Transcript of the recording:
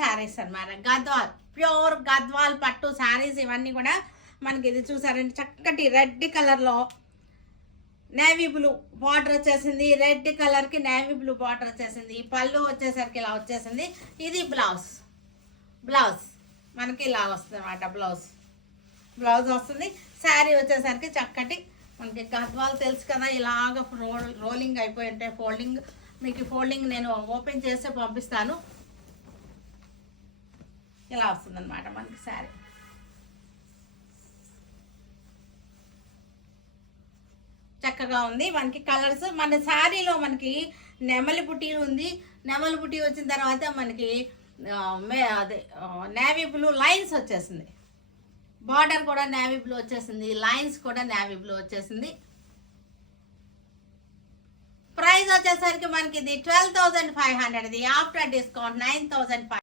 శారీస్ అన్నమాట. గద్వాల్, ప్యూర్ గద్వాల్ పట్టు శారీస్ ఇవన్నీ కూడా మనకి. ఇది చూసారండి, చక్కటి రెడ్ కలర్లో నేవీ బ్లూ బార్డర్ వచ్చేసింది. రెడ్ కలర్కి నేవీ బ్లూ బార్డర్ వచ్చేసింది. పళ్ళు వచ్చేసరికి ఇలా వచ్చేసింది. ఇది బ్లౌజ్ మనకి ఇలా వస్తుంది అన్నమాట. బ్లౌజ్ వస్తుంది. శారీ వచ్చేసరికి చక్కటి మనకి గద్వాల్ తెలుసు కదా, ఇలాగ రోలింగ్ అయిపోయి ఉంటాయి. ఫోల్డింగ్ నేను ఓపెన్ చేస్తే పంపిస్తాను. ఇలా వస్తుంది అనమాట మనకి శారీ. చక్కగా ఉంది. మనకి కలర్స్ మన శారీలో మనకి నెమలి బుటీ ఉంది. నెమలి బుటీ వచ్చిన తర్వాత మనకి అదే నేవీ బ్లూ లైన్స్ వచ్చేసింది. బార్డర్ కూడా నేవీ బ్లూ వచ్చేసింది. లైన్స్ కూడా నేవీ బ్లూ వచ్చేసింది. ప్రైస్ వచ్చేసరికి మనకి ఇది 12,500. ఇది ఆఫ్టర్ డిస్కౌంట్ 9,500.